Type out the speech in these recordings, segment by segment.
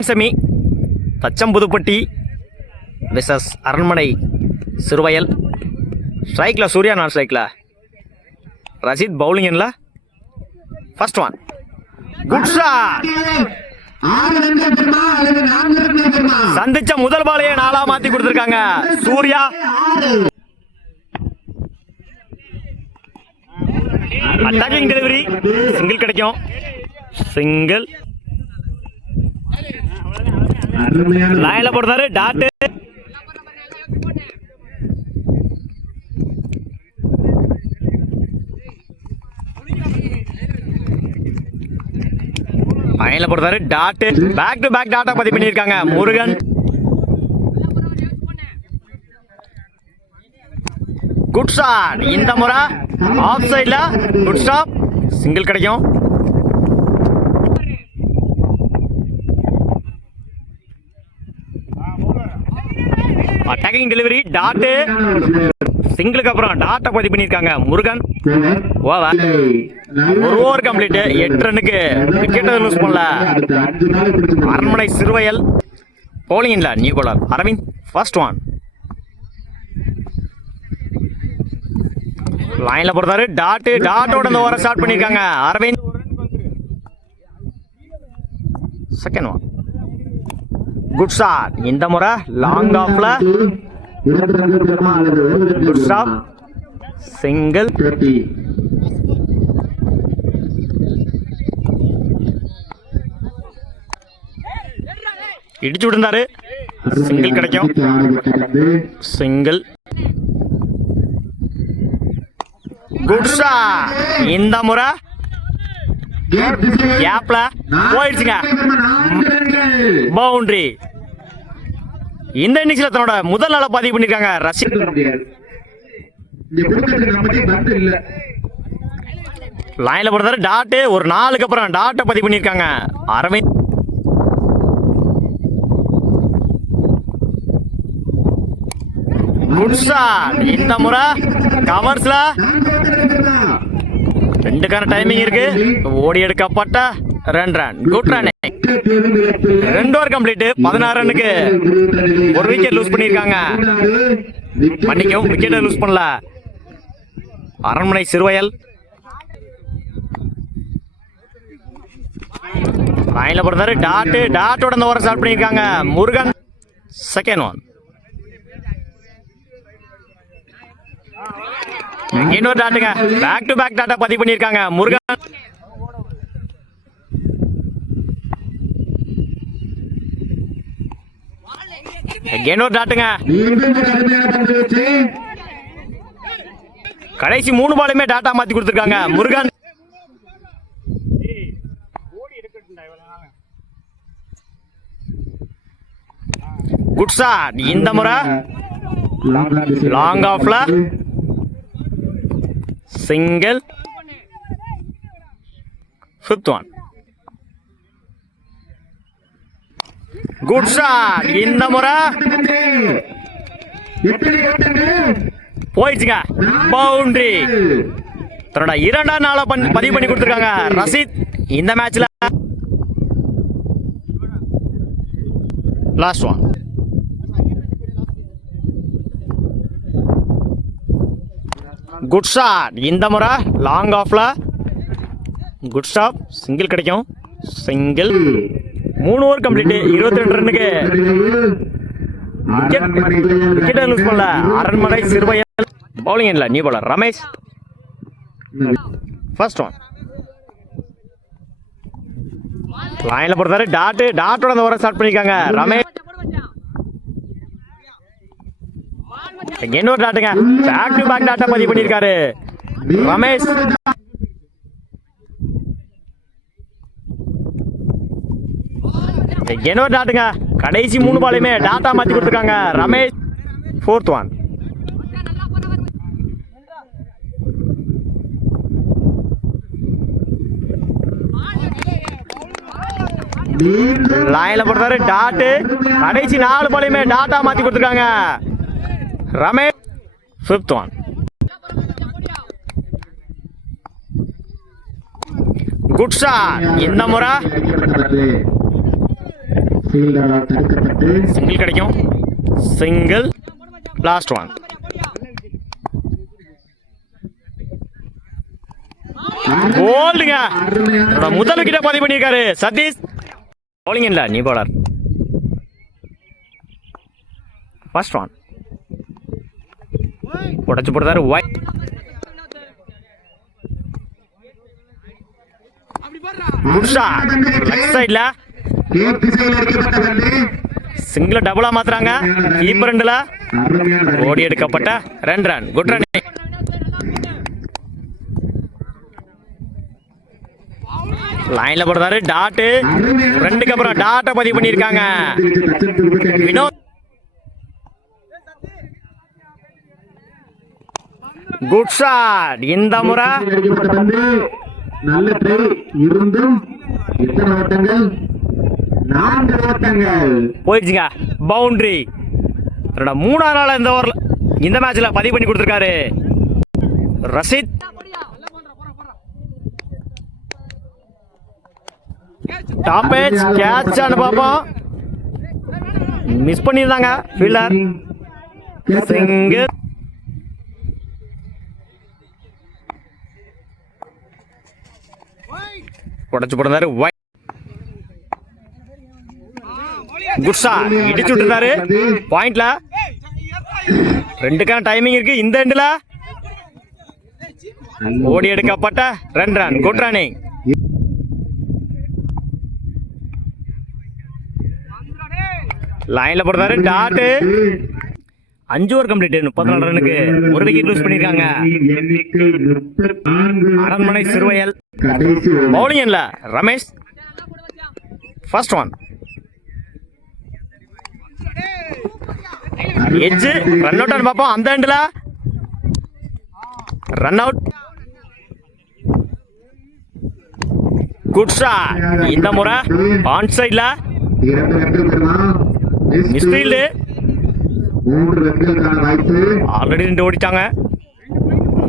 Semi தச்சம்புதுப்பட்டி versus அரண்மனை சிறுவயல். ஸ்ட்ரைக்கில் சூர்யா, நான் ஸ்ட்ரைக்கில் ரஷீத், பவுலிங்கில் ஃபர்ஸ்ட் ஒன். Good shot. சந்திச்ச முதல் பாலையே நாளா மாத்தி கொடுத்திருக்காங்க சூர்யா. அட்டாக்கிங் டெலிவரி, சிங்கிள் கிடைக்கும். சிங்கிள் லைன்ல போடுறாரு. டாட் லைன்ல போடுறாரு. டாட் பேக் டு பேக் டாட்டா பதிவு பண்ணியிருக்காங்க முருகன். Good shot. இந்த முறை ஆஃப் சைட்ல குட் ஸ்டாப், சிங்கிள் கிடைக்கும். Attacking delivery. டாட் சிங்கிளுக்கு அப்புறம் டாட்டை பதிவு பண்ணியிருக்காங்க முருகன். ஓவர். ஒரு ஓவர் கம்ப்ளீட். 8 ரன்னுக்கு விக்கெட் லூஸ் பண்ணல அரண்மனை சிறுவயல். போலிங் இல்ல new bowler Aravind. First one. லைன்ல போடுறாரு. டாட் டாட்டோட இந்த ஓவரை ஸ்டார்ட் பண்ணியிருக்காங்க Aravind. Second one. Good shot. இந்த முறை லாங் ஆஃப்ல குட் ஸ்டாப், சிங்கிள். இடிச்சு விட்டுருந்தாரு. சிங்கிள் கிடைக்கும். சிங்கிள். Good shot. இந்த முறை கேப்ல போயிடுச்சுங்க. பவுண்டரி. இந்த இன்னிங்ஸ்ல தன்னோட முதல் நாள பதிவு பண்ணிருக்காங்க ரஷீத். லைன்ல போடுறாரு. டாட் ஒரு நாளுக்கு அப்புறம் டாட்டை பதிவு பண்ணிருக்காங்க அரவிந்த். Good shot. இந்த முறை கவர்ஸ்ல 2க்கான டைமிங் இருக்கு. ஓடி எடுக்கப்பட்ட 2 run. Good run. 2 over complete. 16 ரன்னுக்கு ஒரு விக்கெட் லூஸ் பண்ணிருக்காங்க. மன்னிக்கவும், விக்கெட் லூஸ் பண்ணல அரண்மனை சிறுவயல். லைன்ல போடுறாரு. டாட் டாட்டோட இந்த ஓவரை ஸ்டார்ட் பண்ணிருக்காங்க முருகன். Second one. இன்னொரு டாட்டுங்க. பேக் டு பேக் டாட்டா பதிவு பண்ணிருக்காங்க முருகன். இன்னொரு டாட்டுங்க. கடைசி 3 பாலுமே டாட்டா மாத்தி கொடுத்திருக்காங்க முருகன். Good shot. இந்த முறை லாங் ஆஃப்ல single. Fifth one. Good shot. இந்த முறை போயிடுச்சுங்க. பவுண்டரி. தன்னோட 2ஆம் நாளா பதிவு பண்ணி கொடுத்திருக்காங்க ரஷீத் இந்த மேட்ச்ல. Last one. Good shot. இந்த முறை லாங் ஆஃப்ல குட் ஸ்டாப், சிங்கிள் கிடைக்கும். சிங்கிள். 3 over complete. 22 ரன்னுக்கு விக்கெட் லூஸ் பண்ணல அரண்மனை சிறுவயல். பவுலிங் இல்ல new bowler Ramesh. First one. லைன்ல போடுறாரு. டாட் டாட்டோட அந்த ஓவரை ஸ்டார்ட் பண்ணிருக்காங்க ரமேஷ். இன்னொரு டாட்டுங்க. பேக் டு பேக் டாட்டா பதிவு பண்ணிருக்காரு ரமேஷ். இன்னொரு டாட்டுங்க. கடைசி 3 பாலுமே டாட்டா மாத்தி கொடுத்திருக்காங்க ரமேஷ். Fourth one. லைன்ல போடுறாரு. டாட் கடைசி 4 பாலுமே டாட்டா மாத்தி கொடுத்திருக்காங்க Ramesh. Fifth one. Good shot. இந்த முறை ஃபீல்டரால் தடுக்கப்பட்டு சிங்கிள் கிடைக்கும். சிங்கிள். Last one. போல்டுங்க. முதல் விக்கெட்டை பதிவு பண்ணியிருக்காரு சதீஷ். பவுலிங் இல்ல, நீ பவுலர். First one. உடச்சு போடுறாரு. ஒயிட். Good shot. லெஃப்ட் சைடுல சிங்கிள டபுளா மாத்துறாங்க. கீப்பர் ரெண்டுல ஓடி எடுக்கப்பட்ட 2 ரன். Good run. லைன்ல போடுறாரு. டாட். 2க்கு அப்புறம் டாட்டை பதிவு பண்ணியிருக்காங்க வினோத். Good shot. இந்த முறை நல்ல ட்ரை இருந்தும் எத்தனை ஓட்டங்கள்? 4 ஓட்டங்கள் போயிடுச்சுங்க. பவுண்டரி. 3ஆம் நாள் இந்த ஓவர்ல இந்த மேட்ச்ல பதிவு பண்ணி கொடுத்திருக்காரு ரஷீத். டாப் ஏஜ் கேட்ச் ஆன பாப்போம். மிஸ் பண்ணிருந்தாங்க ஃபீல்டர். சிங்கிள். உடச்சு போடுறாரு. Good shot. இடிச்சு விட்டுறாரு பாயிண்ட்ல. 2க்கான டைமிங் இருக்கு. இந்த எண்ட்ல ஓடி எடுக்கப்பட்ட 2 ரன். Good running. லைன்ல போடுறாரு. டாட். 5 over complete. 34 ரனுக்கு 1 விக்கெட் லூஸ் பண்ணிருக்காங்க. அரண்மனை சிறுவயல். பவுலிங் இல்ல Ramesh. First one. Edge. Run out ஆன பாப்போம். அந்த எண்ட்ல ரன் அவுட். Good shot. இந்த முறை ஆன் சைட்ல மிஸ் ஃபீல்ட். 3 ரன்களுக்கான வாய்ப்பு. ஆல்ரெடி 2 ஓடிட்டாங்க.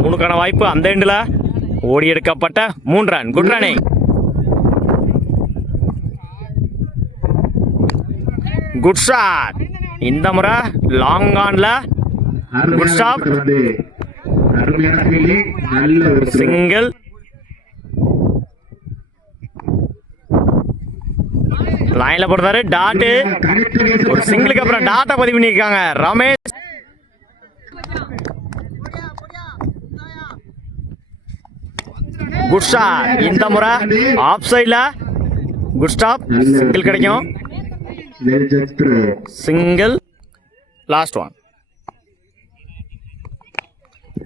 3க்கான வாய்ப்பு. அந்த எண்ட்ல ஓடி எடுக்கப்பட்ட 3 run. Good running. Good shot. இந்த முறை லாங் ஆன்ல குட் ஸ்டாப். அருமையான ஃபீல்டிங். நல்ல ஒரு சிங்கிள். லைன்ல போடுறாரு. டாட். ஒரு சிங்கிளுக்கு அப்புறம் டாட்டை பதிவு பண்ணிருக்காங்க ரமேஷ். Good shot. இந்த முறை ஆஃப் சைட்ல குட் ஸ்டாப். சிங்கிள் கிடைக்கும். Single. Last one.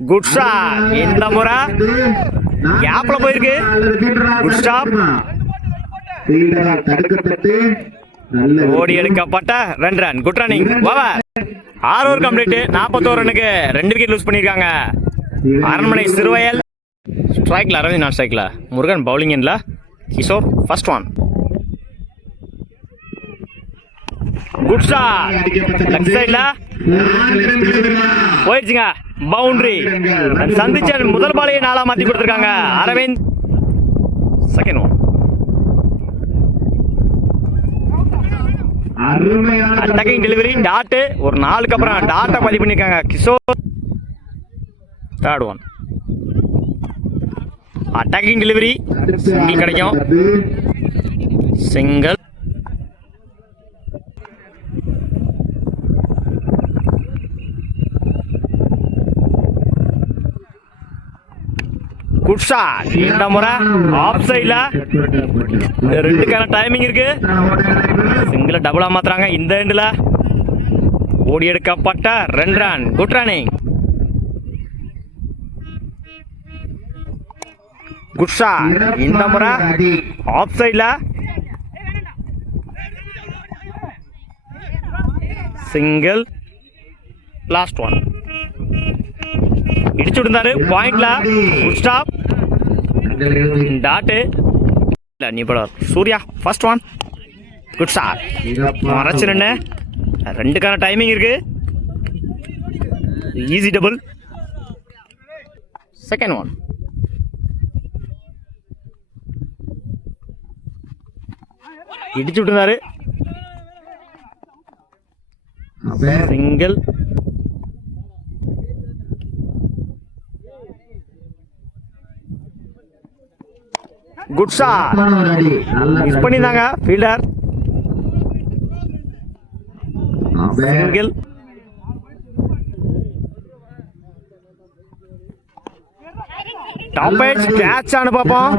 Good shot. இந்த முறை கேப்ல போயிருக்கு. Good stop. ஓடி எடுக்கப்பட்ட 2 run. Good running. Over. 6 over complete. 41 ரனுக்கு 2 விக்கெட் லூஸ் பண்ணிருக்காங்க அரண்மனை சிறுவயல். ஸ்ட்ரைக்ல அரவிந்த், நான் ஸ்ட்ரைக்ல முருகன். பவுலிங் எண்ட்ல Kishore. First one. Good shot. Left சைட்ல போயிடுச்சுங்க. பவுண்டரி. சந்திச்ச முதல் பாலையை 4ஆ மாத்தி கொடுத்திருக்காங்க Aravind. Second one. Attacking delivery. Dot. ஒரு 4க்கு அப்புறம் டாட்டை பதிவு பண்ணிருக்காங்க Kishore. Third one. Attacking delivery. Single கிடைக்கும். சிங்கிள். Good shot. இந்த முறை ஆஃப் சைட்ல 2க்கான டைமிங் இருக்கு. சிங்கிள டபுளா மாத்துறாங்க. இந்த எண்ட்ல ஓடி எடுக்கப்பட்ட 2 run. Good running. Good shot. இந்த முறை ஆஃப் சைட்ல சிங்கிள். Last one. இடிச்சு விட்டுருந்தாரு பாயிண்ட்ல. Good stop. டாட். இல்ல நீ படம் Surya. First one. Good shot. மறைச்சு 2க்கான டைமிங் இருக்கு. Easy double. Second one. இடிச்சு விட்டுருந்தாரு. சிங்கிள். Good shot. மிஸ் பண்ணிருந்தாங்க fielder. Single. Top edge catch ஆன பாப்போம்.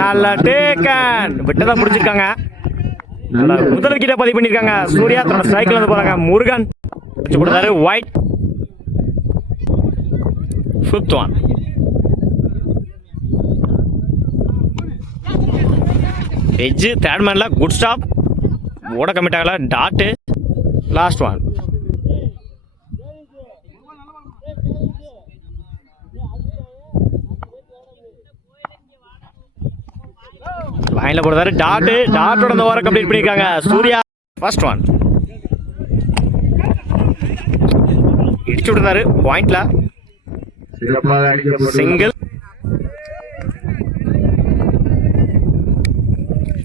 நல்ல டேக்கன். விட்டதா முடிச்சிருக்காங்க. முதல் விக்கெட்டை பதிவு பண்ணிருக்காங்க. சூர்யா தன்னோட ஸ்ட்ரைக்ல வந்து போறாங்க. முருகன் கொடுத்தாரு wide. Fifth one. Edge third மேன்ல குட் ஸ்டாப். ஓட கமிட் ஆகல. டாட். Last one. லைன்ல போடுறாரு. டாட். டாட்டோட அந்த ஓவரை கம்ப்ளீட் பண்ணிருக்காங்க சூர்யா. First one. இடிச்சு விட்டுறாரு பாயிண்ட்ல. சிங்கிள்.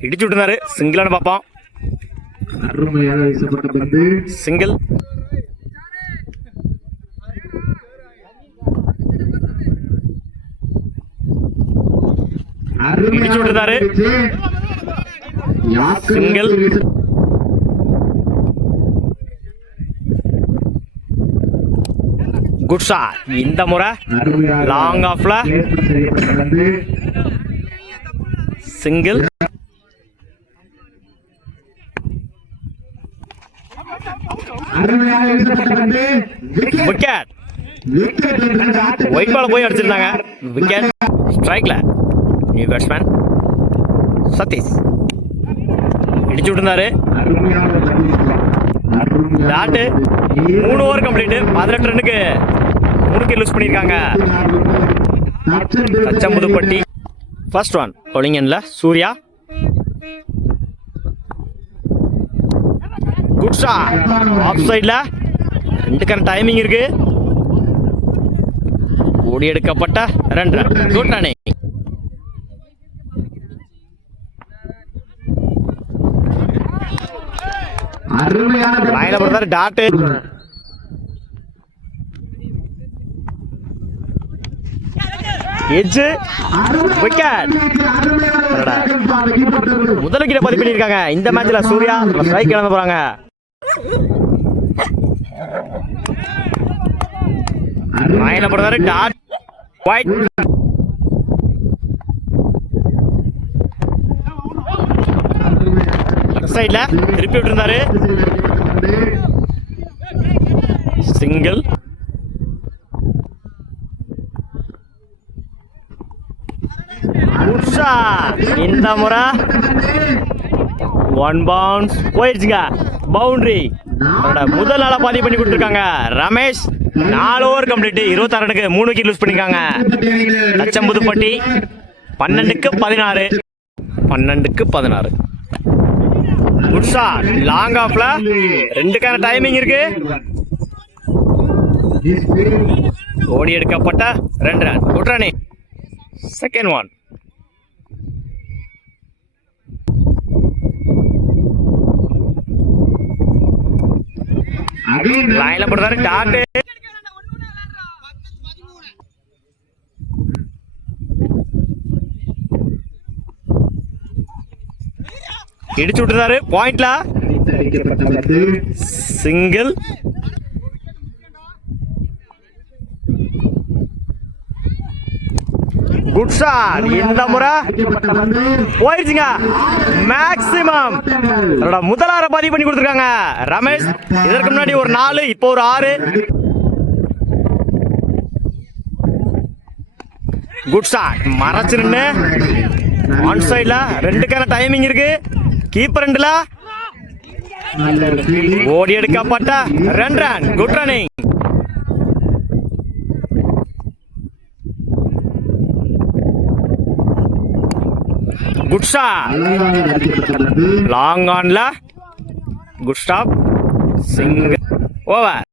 இடிச்சு விட்டுறாரு. சிங்கிளான பாப்போம். அருமையாக வீசப்பட்ட பந்து. சிங்கிள். இடிச்சு விட்டுறாரு. சிங்கிள். Good shot. இந்த முறை லாங் ஆஃப்ல. சிங்கிள். விக்கெட். ஒயிட் பால் போய் அடிச்சிருந்தாங்க. விக்கெட். ஸ்ட்ரைக்ல நியூ பேட்ஸ்மேன் சதீஷ். இடிச்சு விட்டுருந்தாரு. டாட். 3 over complete. 18 ரன்னுக்கு 3 விக்கெட் லூஸ் பண்ணிருக்காங்க தச்சம்புதுப்பட்டி. First one. bowling எண்ட்ல சூர்யா. Good shot. ஆஃப் சைட்ல. 2 டைமிங் இருக்கு. ஓடி எடுக்கப்பட்ட 2 ரன். Good running. லைன்ல போடுறாரு. டாட். எட்ஜ். விக்கெட். முதல் விக்கெட்டை பதிவு பண்ணிருக்காங்க இந்த மேட்ச்ல சூர்யா. ஸ்ட்ரைக் இழந்து போறாங்க. லைன்ல போடுறாரு. டாட். ஒயிட். சைட்ல திருப்பி விட்டுருந்தாரு. சிங்கிள். இந்த முறை 1 பவுன்ஸ் போயிடுச்சுங்க. பவுண்டரி. முதல் நாளா பதிவு பண்ணி கொடுத்துருக்காங்க ரமேஷ். 4 over complete. 26 ரனுக்கு 3 விக்கெட் லூஸ் பண்ணிருக்காங்க தச்சம்புதுப்பட்டி. 12க்கு 16. 12க்கு 16. Good shot. லாங் ஆஃப்ல. 2 டைமிங் இருக்கு. ஓடி எடுக்கப்பட்ட 2 run. Good running. Second one. லைன்ல போடுறாரு. டாட். இடிச்சு விட்டுறாரு பாயிண்ட்ல. சிங்கிள். Good shot. இந்த முறை போயிடுச்சுங்க. மேக்ஸிமம் முதலார பதிவு பண்ணி கொடுத்துருக்காங்க ரமேஷ். இதற்கு முன்னாடி ஒரு 4, இப்போ ஒரு 6. Good shot. மறைச்சு நின்று ஆன் சைட்ல 2 டைமிங் இருக்கு. கீப்பர் 2ல. ஓடி எடுக்கப்பட்ட 2 run. Good running. Good shot. Long ஆன்ல. Good stop. Single. Over.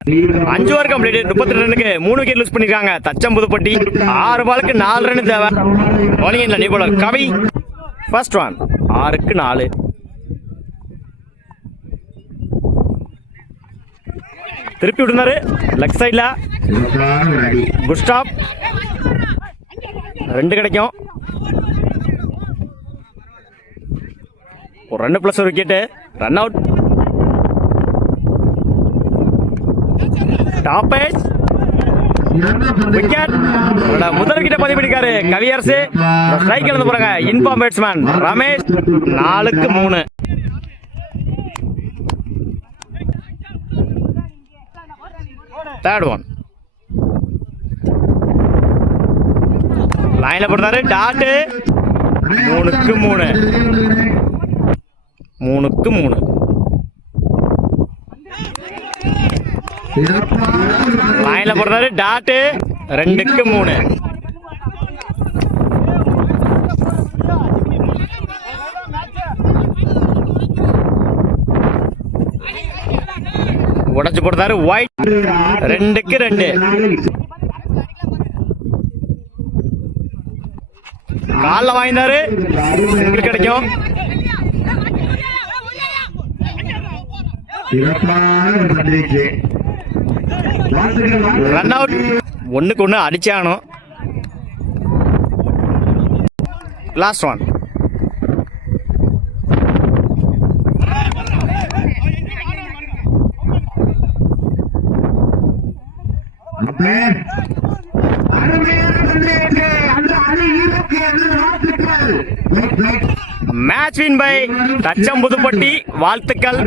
5 over complete. 32 ரனுக்கு 3 விக்கெட் லூஸ் பண்ணிருக்காங்க தச்சம்புதுப்பட்டி. 6 பாலுக்கு 4 ரன் தேவை. bowling எண்ட்ல new bowler Kavi. First one. 6க்கு 4. திருப்பி விட்டுனாரு லெக் சைடில். சிறப்பான ஒரு அடி. Good stop. 2 கிடைக்கும். ஒரு ரன் ப்ளஸ் ஒரு wicket. Run out. Top edge wicket. முதல் விக்கெட்டை பதிவு பண்ணிருக்காரு கவியரசு. ஸ்ட்ரைக் இழந்து போறாங்க இன்ஃபார்ம் பேட்ஸ்மேன் ரமேஷ். 4க்கு 3. Third one. லைன்ல போடுறாரு டாட். 3க்கு 3. 3க்கு 3. லைன்ல போடுறாரு டாட். 2க்கு 3. உடைச்சு போடுறாரு ஒயிட். 2க்கு 2. காலில் வாங்கினாரு. சிங்கிள் கிடைக்கும். Run out. 1க்கு 1 அடிச்சானோ. Last one. Match win by Thacham Pudupatti. வாழ்த்துக்கள்.